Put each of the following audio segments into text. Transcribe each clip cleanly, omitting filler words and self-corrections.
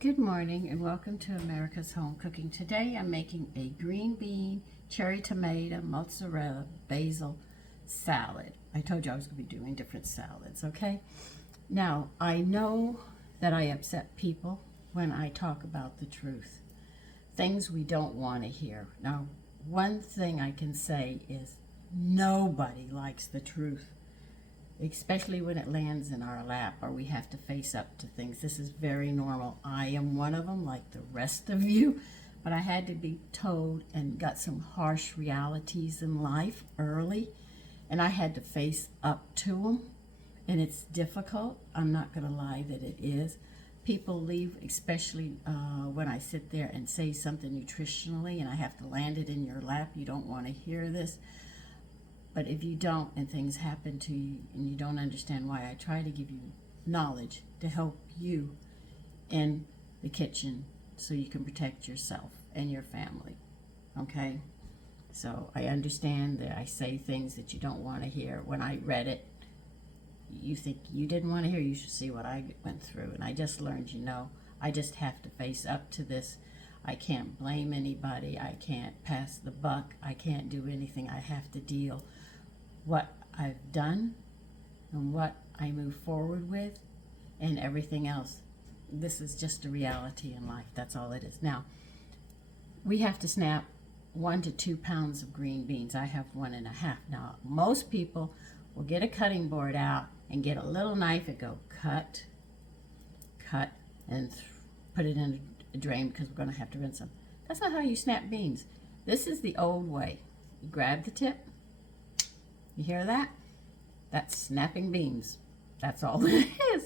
Good morning and welcome to America's Home Cooking. Today I'm making a green bean, cherry tomato, mozzarella, basil salad. I told you I was going to be doing different salads, okay? Now, I know that I upset people when I talk about the truth. Things we don't want to hear. Now, one thing I can say is nobody likes the truth, especially when it lands in our lap or we have to face up to things. This is very normal. I am one of them, like the rest of you, but I had to be told and got some harsh realities in life early, and I had to face up to them, and it's difficult. I'm not going to lie that it is. People leave, especially when I sit there and say something nutritionally and I have to land it in your lap. You don't want to hear this. But if you don't and things happen to you and you don't understand why, I try to give you knowledge to help you in the kitchen so you can protect yourself and your family, okay? So I understand that I say things that you don't want to hear. When I read it, you think you didn't want to hear, you should see what I went through. And I just learned, I just have to face up to this. I can't blame anybody. I can't pass the buck. I can't do anything. I have to deal what I've done and what I move forward with and everything else. This is just a reality in life. That's all it is. Now, we have to snap 1 to 2 pounds of green beans. I have 1.5. Now, most people will get a cutting board out and get a little knife and go cut, and put it in a drain because we're going to have to rinse them. That's not how you snap beans. This is the old way. You grab the tip. You hear that? That's snapping beans. That's all it is.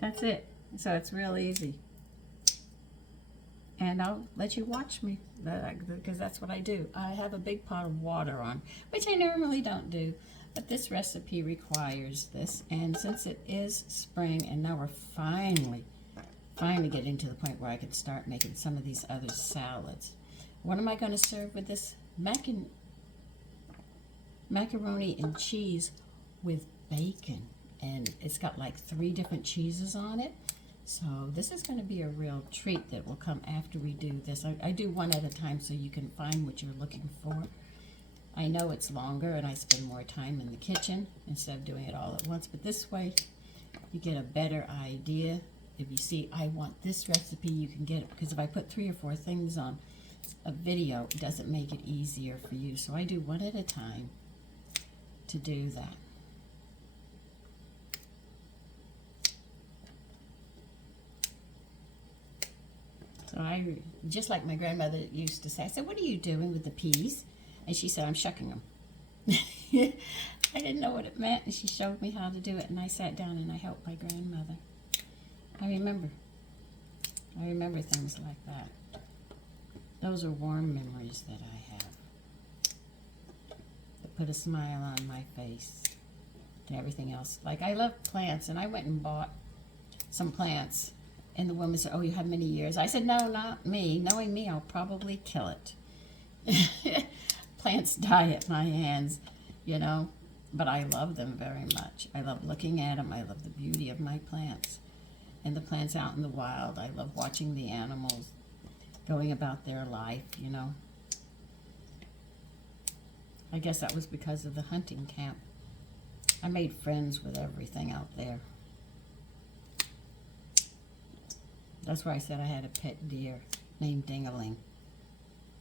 That's it. So it's real easy. And I'll let you watch me because that's what I do. I have a big pot of water on, which I normally don't do. But this recipe requires this. And since it is spring and now we're finally getting to the point where I can start making some of these other salads. What am I going to serve with this? Macaroni and cheese with bacon. And it's got like 3 different cheeses on it. So this is going to be a real treat that will come after we do this. I do one at a time so you can find what you're looking for. I know it's longer and I spend more time in the kitchen instead of doing it all at once. But this way you get a better idea. If you see, I want this recipe, you can get it. Because if I put 3 or 4 things on a video, it doesn't make it easier for you. So I do one at a time to do that. So I, just like my grandmother used to say, I said, what are you doing with the peas? And she said, I'm shucking them. I didn't know what it meant, and she showed me how to do it, and I sat down and I helped my grandmother. I remember things like that. Those are warm memories that I have. That put a smile on my face and everything else. Like, I love plants, and I went and bought some plants, and the woman said, oh, you have many years. I said, no, not me. Knowing me, I'll probably kill it. Plants die at my hands, but I love them very much. I love looking at them. I love the beauty of my plants. And the plants out in the wild. I love watching the animals going about their life, I guess that was because of the hunting camp. I made friends with everything out there. That's why I said I had a pet deer named Dingaling.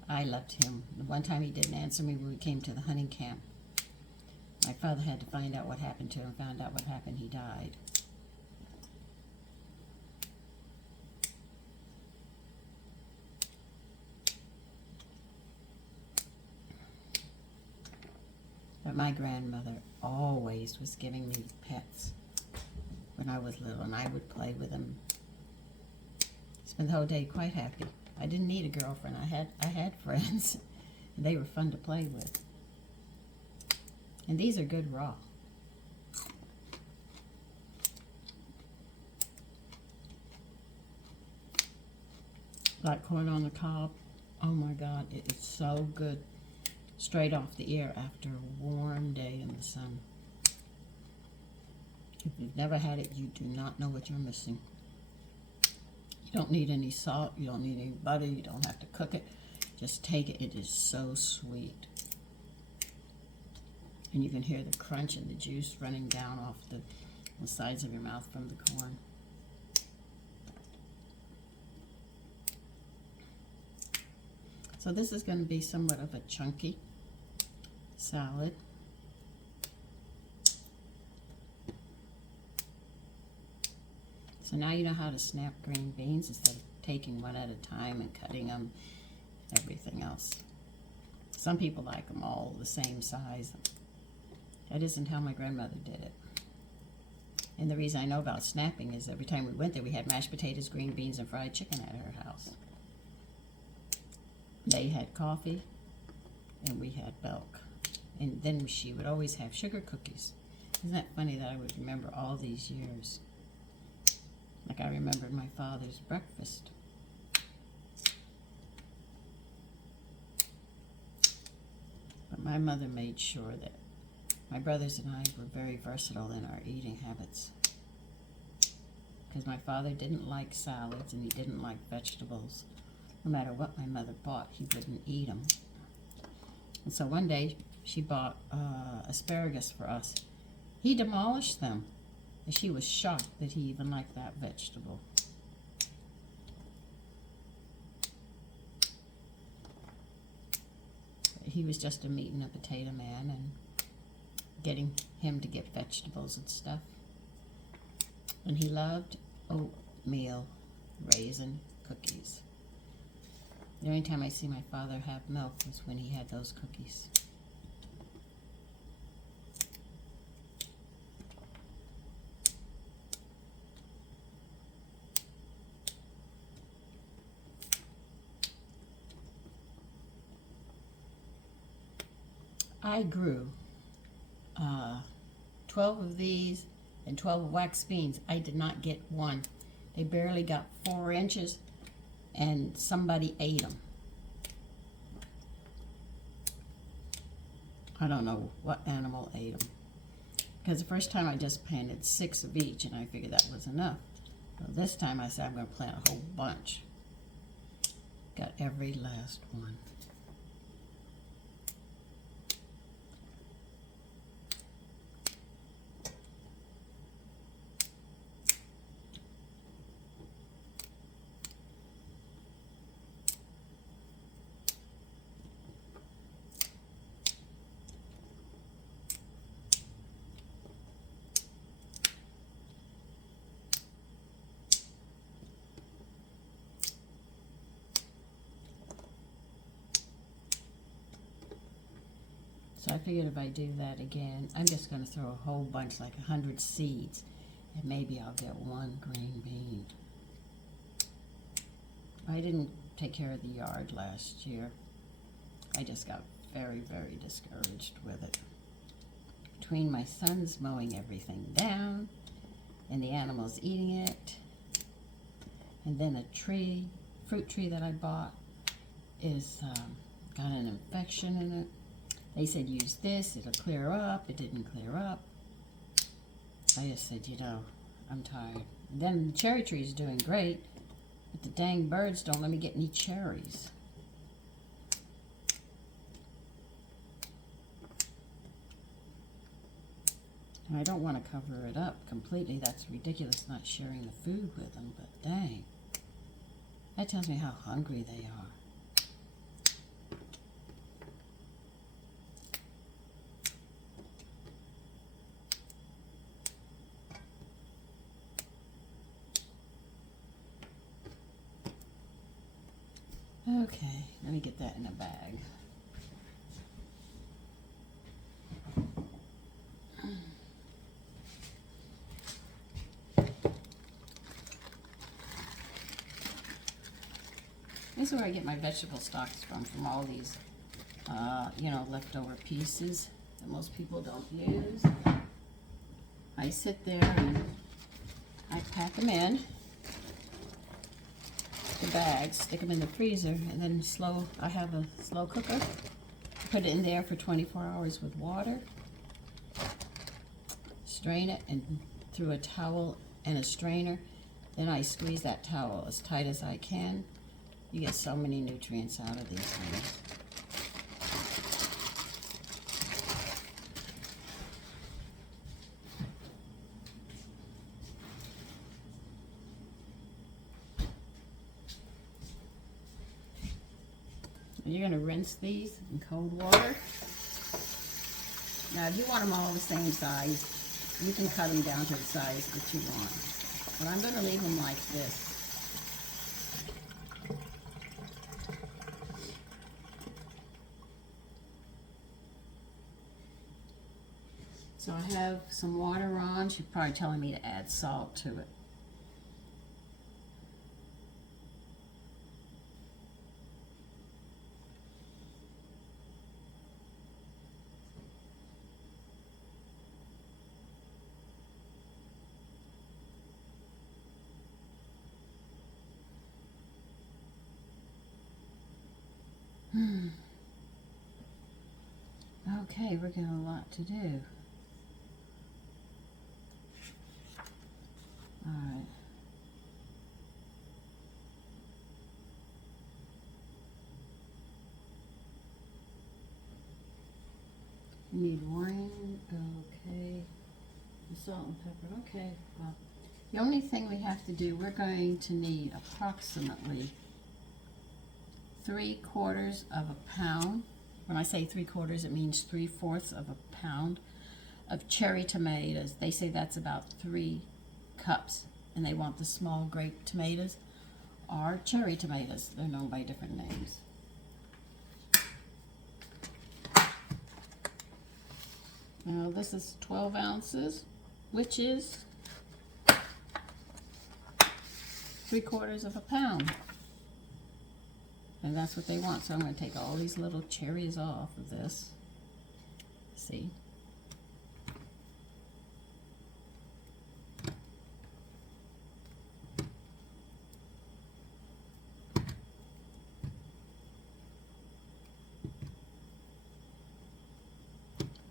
I loved him. The one time he didn't answer me when we came to the hunting camp. My father had to find out what happened to him. Found out what happened, he died. But my grandmother always was giving me pets when I was little, and I would play with them. Spend the whole day quite happy. I didn't need a girlfriend. I had friends, and they were fun to play with. And these are good raw. Like corn on the cob. Oh my God, it is so good. Straight off the ear after a warm day in the sun. If you've never had it, you do not know what you're missing. You don't need any salt, you don't need any butter, you don't have to cook it. Just take it. It is so sweet. And you can hear the crunch and the juice running down off the sides of your mouth from the corn. So this is going to be somewhat of a chunky salad. So now you know how to snap green beans instead of taking one at a time and cutting them, everything else. Some people like them all the same size. That isn't how my grandmother did it. And the reason I know about snapping is every time we went there, we had mashed potatoes, green beans, and fried chicken at her house. They had coffee, and we had milk. And then she would always have sugar cookies. Isn't that funny that I would remember all these years? Like I remembered my father's breakfast. But my mother made sure that my brothers and I were very versatile in our eating habits. Because my father didn't like salads and he didn't like vegetables. No matter what my mother bought, he wouldn't eat them. And so one day, she bought asparagus for us. He demolished them. And she was shocked that he even liked that vegetable. But he was just a meat and a potato man, and getting him to get vegetables and stuff. And he loved oatmeal raisin cookies. The only time I see my father have milk was when he had those cookies. I grew 12 of these and 12 wax beans. I did not get one. They barely got 4 inches, and somebody ate them. I don't know what animal ate them. Because the first time I just planted 6 of each, and I figured that was enough. So this time I said I'm going to plant a whole bunch. Got every last one. So I figured if I do that again, I'm just going to throw a whole bunch, like 100 seeds, and maybe I'll get 1 green bean. I didn't take care of the yard last year. I just got very, very discouraged with it. Between my sons mowing everything down, and the animals eating it, and then a tree, fruit tree that I bought, is got an infection in it. They said, use this, it'll clear up. It didn't clear up. I just said, you know, I'm tired. And then the cherry tree is doing great, but the dang birds don't let me get any cherries. And I don't want to cover it up completely. That's ridiculous, not sharing the food with them, but dang. That tells me how hungry they are. Okay, let me get that in a bag. This is where I get my vegetable stocks from all these, leftover pieces that most people don't use. I sit there and I pack them in the bags, stick them in the freezer, and then I have a slow cooker. Put it in there for 24 hours with water. Strain it and through a towel and a strainer, Then I squeeze that towel as tight as I can. You get so many nutrients out of these things. You're going to rinse these in cold water. Now, if you want them all the same size, you can cut them down to the size that you want. But I'm going to leave them like this. So I have some water on. She's probably telling me to add salt to it. Okay, we're got a lot to do. All right. We need wine, okay. And salt and pepper, okay. Well, the only thing we have to do, we're going to need approximately 3/4 of a pound. When I say 3/4, it means 3/4 of a pound of cherry tomatoes. They say that's about 3 cups, and they want the small grape tomatoes or cherry tomatoes. They're known by different names. Now this is 12 ounces, which is 3/4 of a pound. And that's what they want. So I'm going to take all these little cherries off of this. See?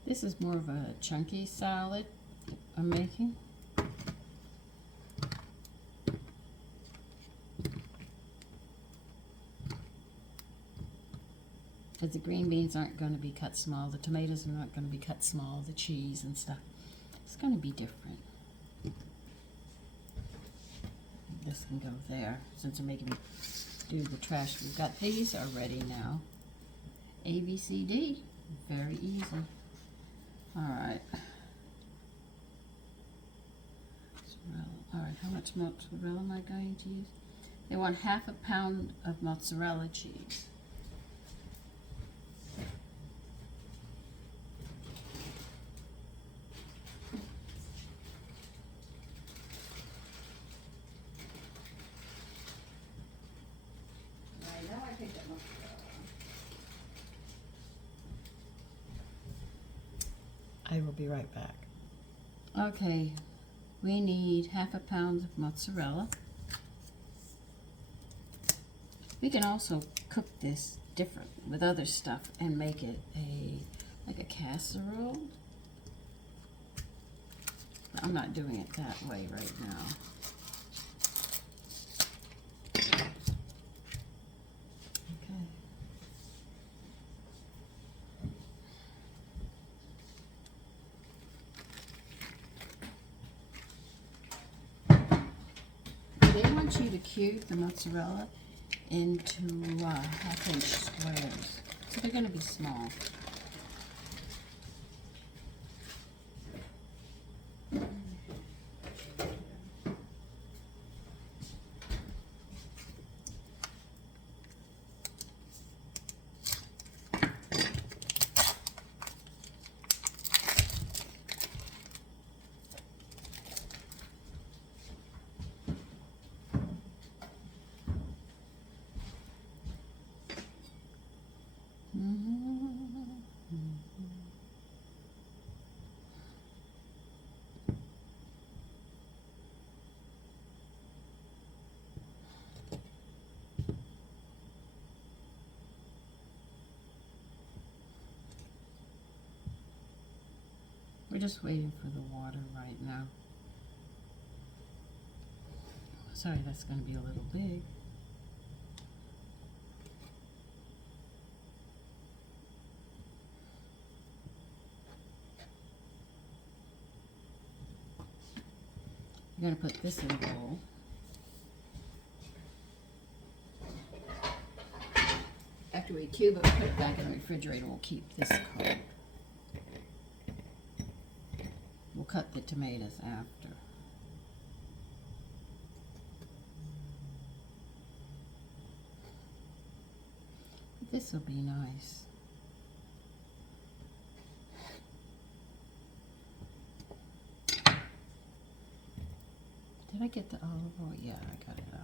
This is more of a chunky salad I'm making. Because the green beans aren't going to be cut small, the tomatoes are not going to be cut small, the cheese and stuff. It's going to be different. This can go there, since they're making me do the trash. We've got these are ready now. A, B, C, D. Very easy. Alright. Alright, how much mozzarella am I going to use? They want 1/2 pound of mozzarella cheese. I will be right back. Okay, we need 1/2 pound of mozzarella. We can also cook this different with other stuff and make it like a casserole. I'm not doing it that way right now. You to cube the mozzarella into 1/2-inch squares. So they're going to be small. We're just waiting for the water right now. Sorry, that's going to be a little big. I'm going to put this in a bowl. After we cube it, put it back in the refrigerator. We'll keep this cold. We'll cut the tomatoes after. This will be nice. Did I get the olive oil? Yeah, I got it out.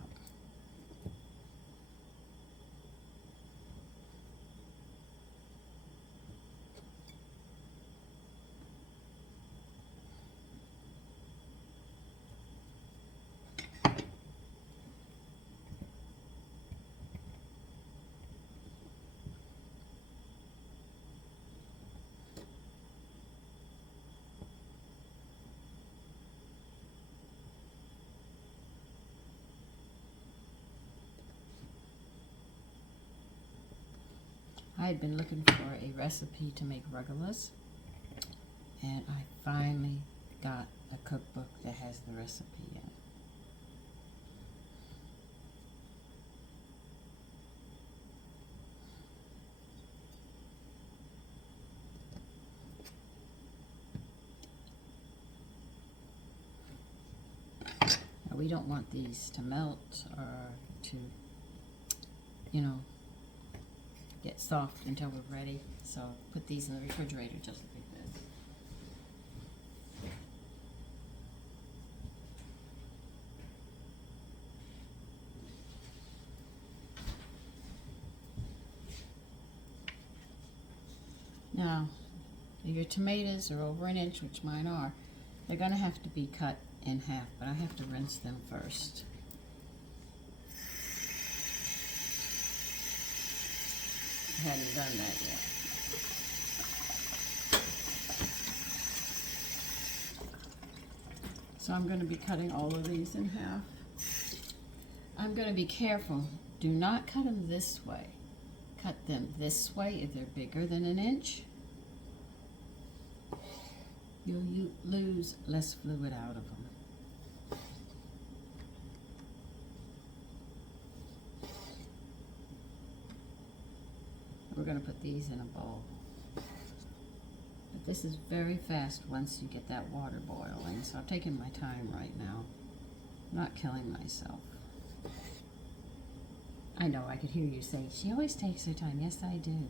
I had been looking for a recipe to make rugelach, and I finally got a cookbook that has the recipe in it. Now, we don't want these to melt or to, you know, get soft until we're ready. So put these in the refrigerator just like this. Now, if your tomatoes are over an inch, which mine are, they're going to have to be cut in half, but I have to rinse them first. I hadn't done that yet. So I'm going to be cutting all of these in half. I'm going to be careful. Do not cut them this way. Cut them this way if they're bigger than an inch. You'll lose less fluid out of them. We're going to put these in a bowl. But this is very fast once you get that water boiling, so I'm taking my time right now. I'm not killing myself. I know, I could hear you say, she always takes her time. Yes, I do.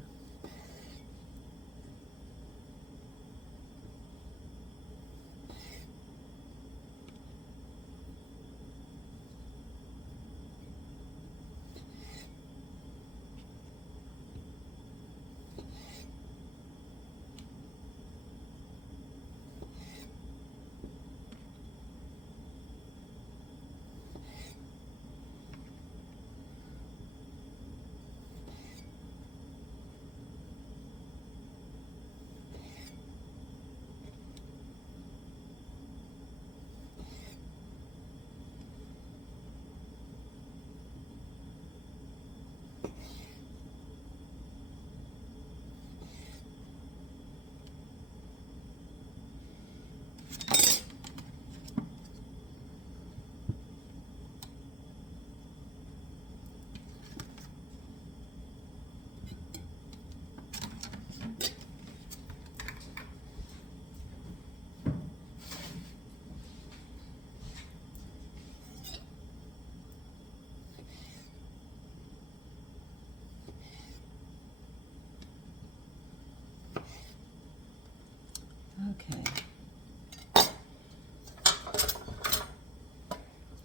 Okay.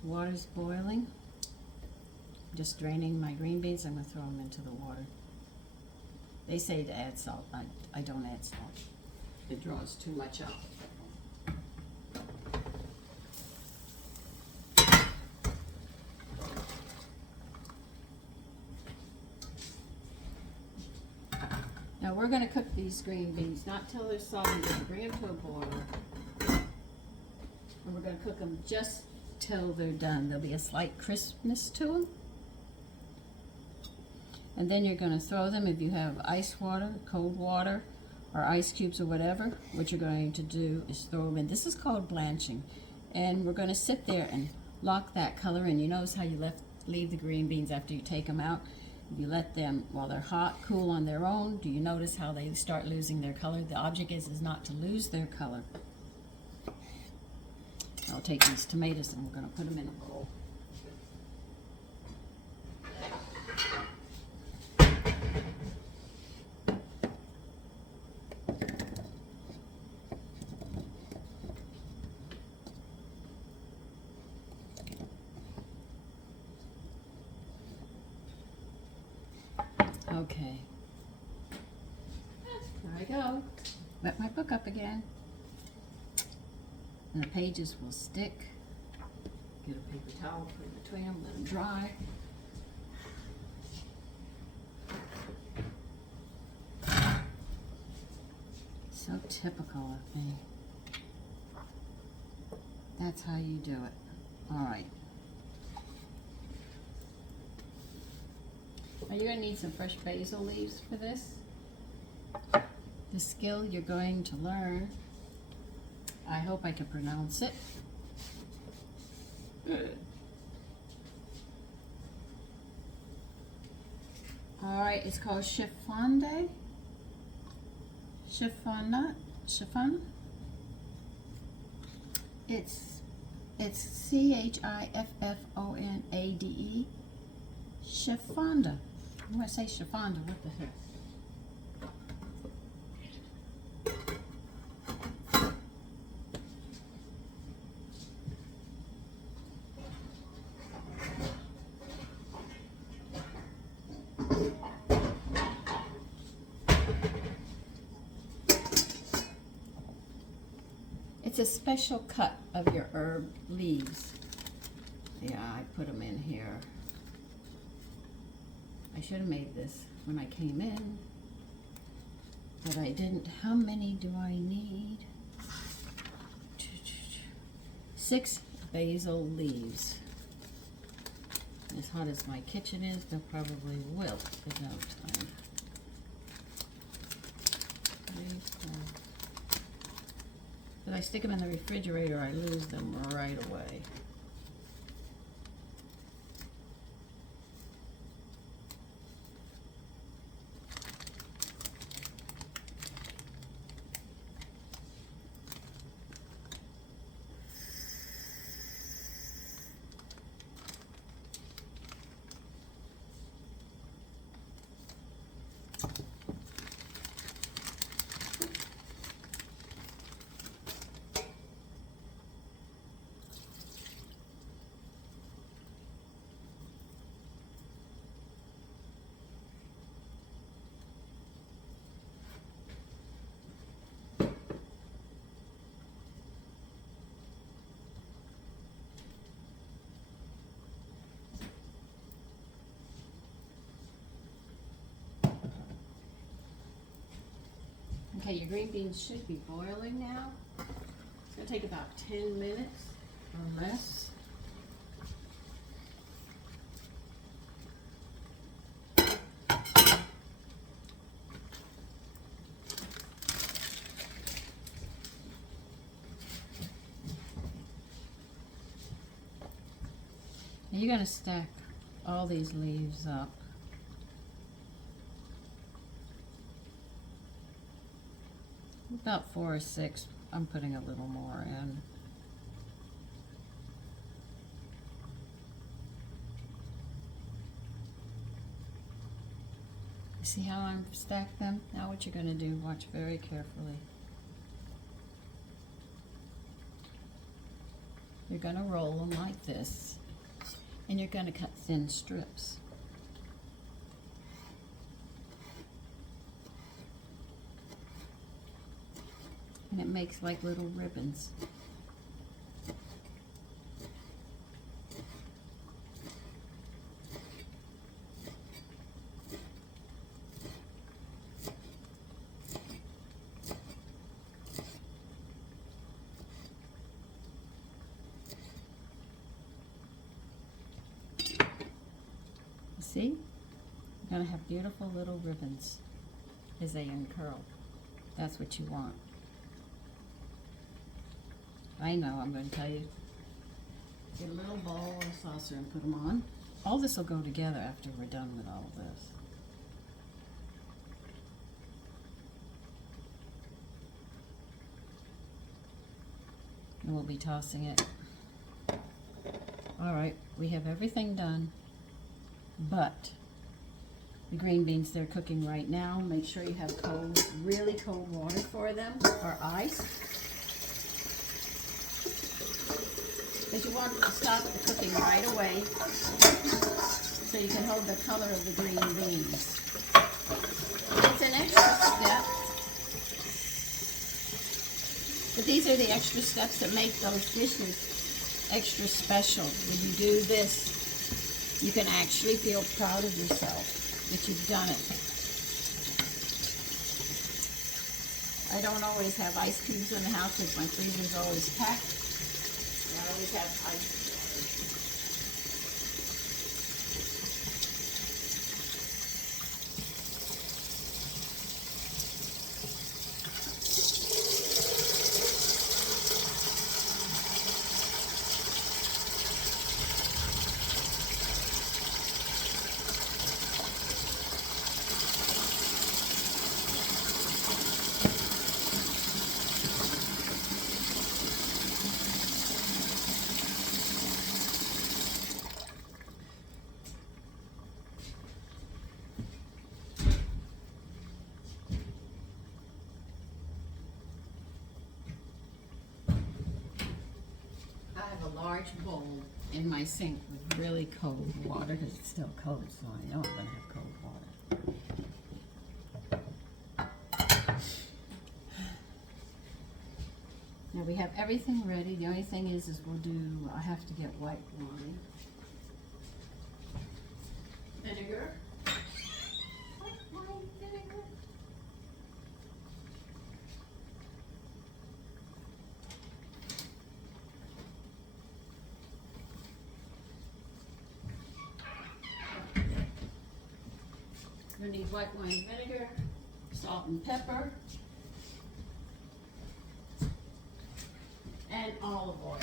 Water's boiling. Just draining my green beans. I'm going to throw them into the water. They say to add salt. I don't add salt. It draws too much out. Now we're going to cook these green beans, not till they're soft. We're going to bring them to a boil. And we're going to cook them just till they're done. There'll be a slight crispness to them. And then you're going to throw them, if you have ice water, cold water, or ice cubes or whatever, what you're going to do is throw them in. This is called blanching. And we're going to sit there and lock that color in. You notice how you leave the green beans after you take them out? If you let them, while they're hot, cool on their own, do you notice how they start losing their color? The object is not to lose their color. I'll take these tomatoes and we're going to put them in a bowl. Okay. There I go. Wet my book up again. And the pages will stick. Get a paper towel, put it between them, let them dry. So typical of me. That's how you do it. All right. Now you're going to need some fresh basil leaves for this. The skill you're going to learn, I hope I can pronounce it. Good. Alright, it's called chiffonade. Chiffon. It's C-H-I-F-F-O-N-A-D-E. Chiffonade. I'm going to say chiffonade, what the heck? It's a special cut of your herb leaves. Yeah, I put them in here. I should have made this when I came in, but I didn't. How many do I need? 6 basil leaves. As hot as my kitchen is, they'll probably wilt in no time. 3, 4. If I stick them in the refrigerator, I lose them right away. Okay, your green beans should be boiling now. It's going to take about 10 minutes or less. Now you're going to stack all these leaves up. About 4 or 6. I'm putting a little more in. See how I'm stacked them? Now what you're going to do, watch very carefully. You're going to roll them like this, and you're going to cut thin strips. And it makes like little ribbons. See? You're going to have beautiful little ribbons as they uncurl. That's what you want. I know, I'm going to tell you. Get a little bowl or saucer and put them on. All this will go together after we're done with all of this. And we'll be tossing it. All right, we have everything done, but the green beans, they're cooking right now. Make sure you have cold, really cold water for them, or ice. Because you want to stop the cooking right away so you can hold the color of the green beans. It's an extra step, but these are the extra steps that make those dishes extra special. When you do this, you can actually feel proud of yourself that you've done it. I don't always have ice cubes in the house because my freezer's always packed. I always have ice. Large bowl in my sink with really cold water because it's still cold, so I know I'm going to have cold water. Now we have everything ready. The only thing is I have to get white wine. Vinegar. White wine vinegar. We need white wine vinegar, salt and pepper, and olive oil.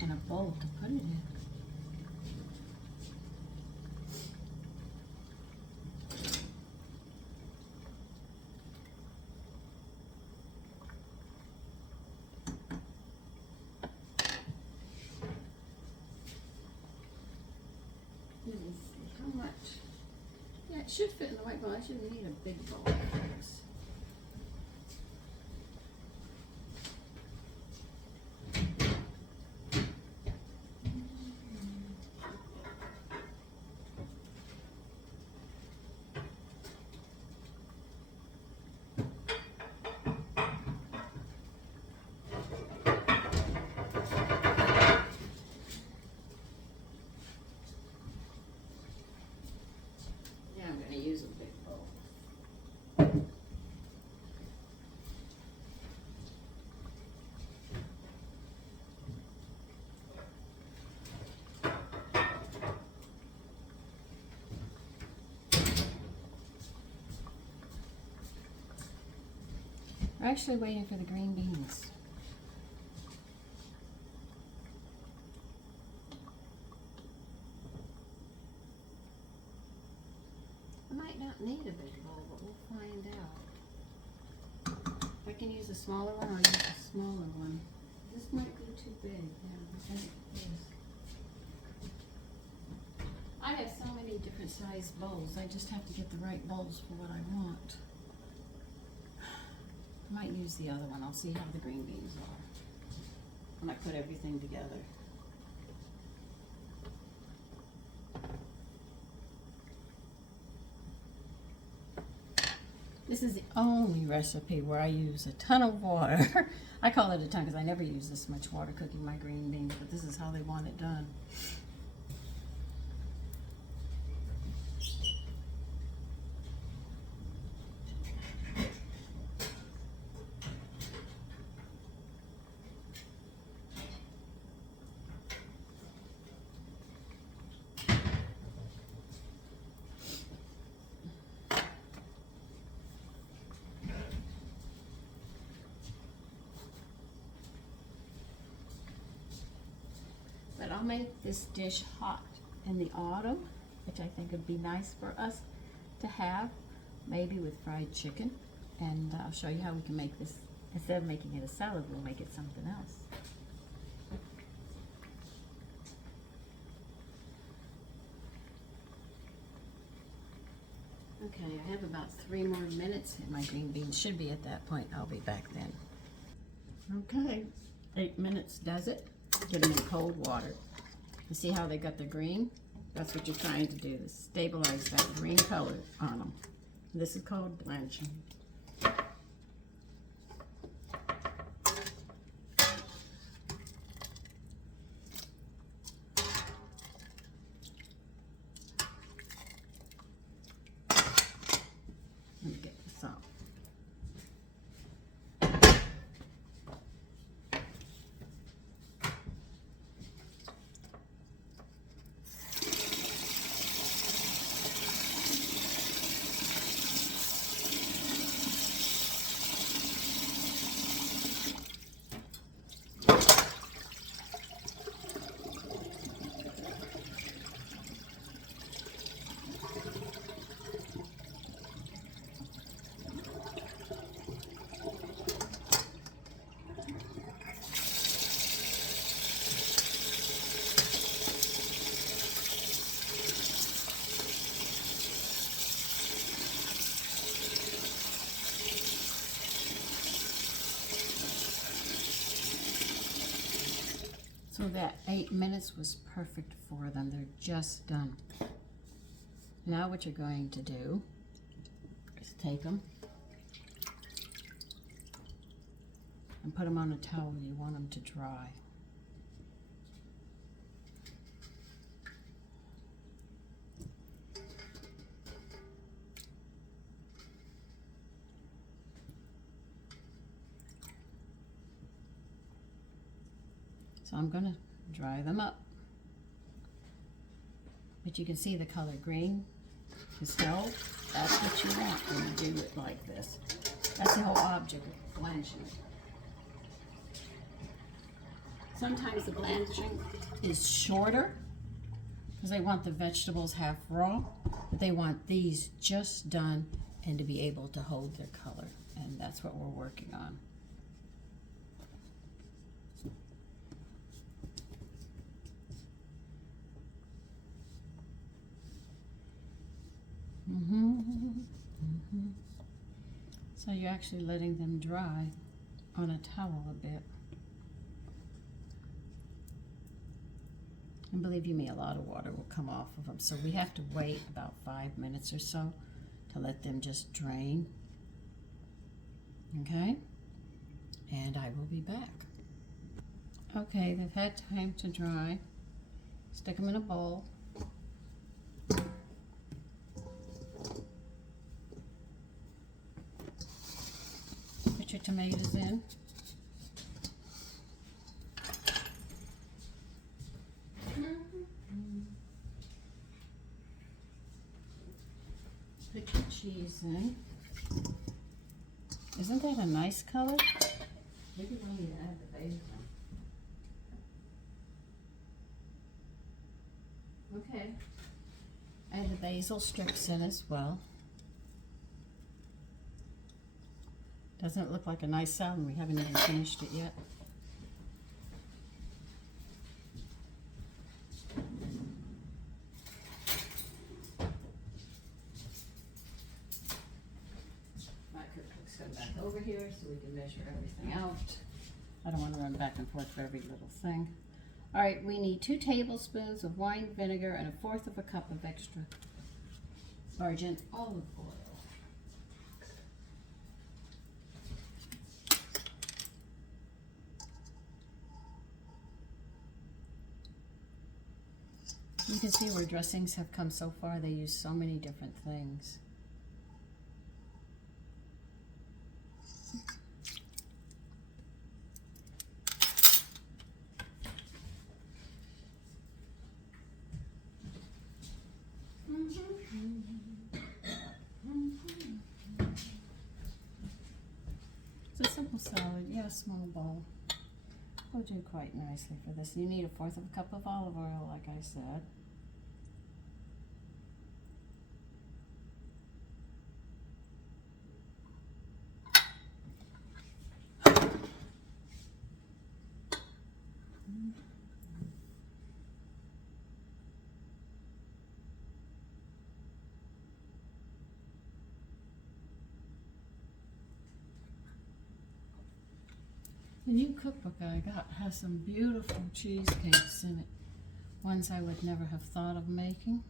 And a bowl to put it in. Let me see how much. Yeah, it should fit in the white bowl. I shouldn't need a big bowl for this. I'm going to use a big bowl. We're actually waiting for the green beans. I might not need a big bowl, but we'll find out. If I can use a smaller one, I'll use a smaller one. This might be too big. Yeah, I think it is. I have so many different sized bowls. I just have to get the right bowls for what I want. I might use the other one. I'll see how the green beans are when I put everything together. This is the only recipe where I use a ton of water. I call it a ton because I never use this much water cooking my green beans, but this is how they want it done. said I'll make this dish hot in the autumn, which I think would be nice for us to have, maybe with fried chicken. And I'll show you how we can make this. Instead of making it a salad, we'll make it something else. Okay, I have about 3 more minutes and my green beans should be at that point. I'll be back then. Okay, 8 minutes does it. Get them in cold water. You see how they got the green? That's what you're trying to do, is stabilize that green color on them. This is called blanching. Let me get this out. So that 8 minutes was perfect for them. They're just done. Now what you're going to do is take them and put them on a towel. You want them to dry. So I'm going to dry them up. But you can see the color green is held. That's what you want when you do it like this. That's the whole object of blanching. Sometimes the blanching is shorter because they want the vegetables half raw, but they want these just done and to be able to hold their color. And that's what we're working on. So you're actually letting them dry on a towel a bit. And believe you me, a lot of water will come off of them. So we have to wait about 5 minutes or so to let them just drain. Okay? And I will be back. Okay, they've had time to dry. Stick them in a bowl. Put your tomatoes in. Put your cheese in. Isn't that a nice color? Maybe we need to add the basil. Okay. Add the basil strips in as well. Doesn't it look like a nice salad? We haven't even finished it yet. My cookbook's come back over here so we can measure everything out. I don't want to run back and forth for every little thing. All right, we need 2 tablespoons of wine vinegar and 1/4 cup of extra virgin olive oil. You can see where dressings have come so far. They use so many different things. It's a simple salad, yeah, a small bowl. will do quite nicely for this. You need 1/4 cup of olive oil, like I said. The new cookbook I got has some beautiful cheesecakes in it. Ones I would never have thought of making.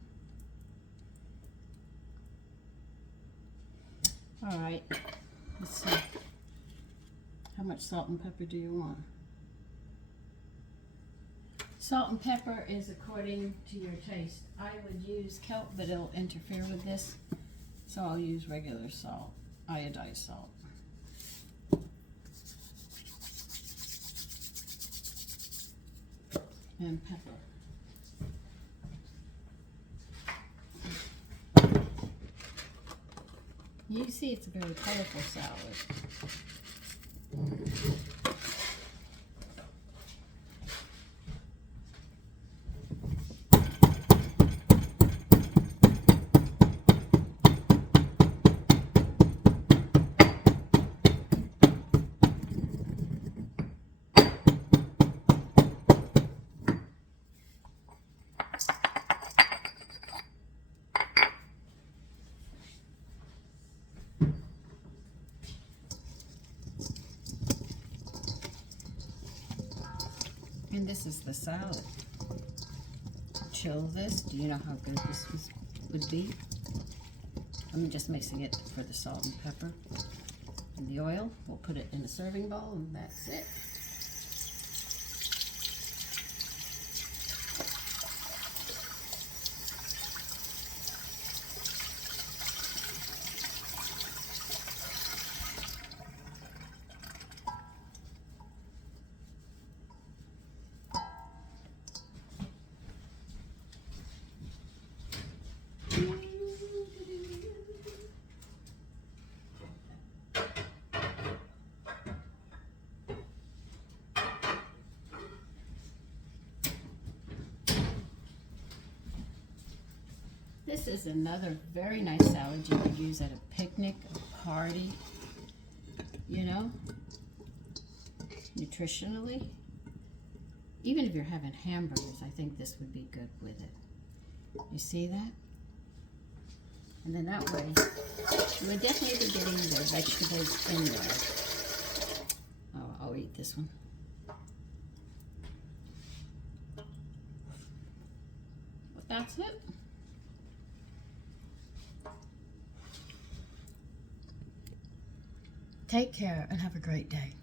All right, let's see. How much salt and pepper do you want? Salt and pepper is according to your taste. I would use kelp, but it'll interfere with this, so I'll use regular salt, iodized salt. And pepper. You see it's a very colorful salad. And this is the salad. Chill this. Do you know how good this would be? I'm just mixing it for the salt and pepper and the oil. We'll put it in a serving bowl and that's it. This is another very nice salad you could use at a picnic, a party, you know, nutritionally. Even if you're having hamburgers, I think this would be good with it. You see that? And then that way, you would definitely be getting the vegetables in there. Oh, I'll eat this one. But that's it. Take care and have a great day.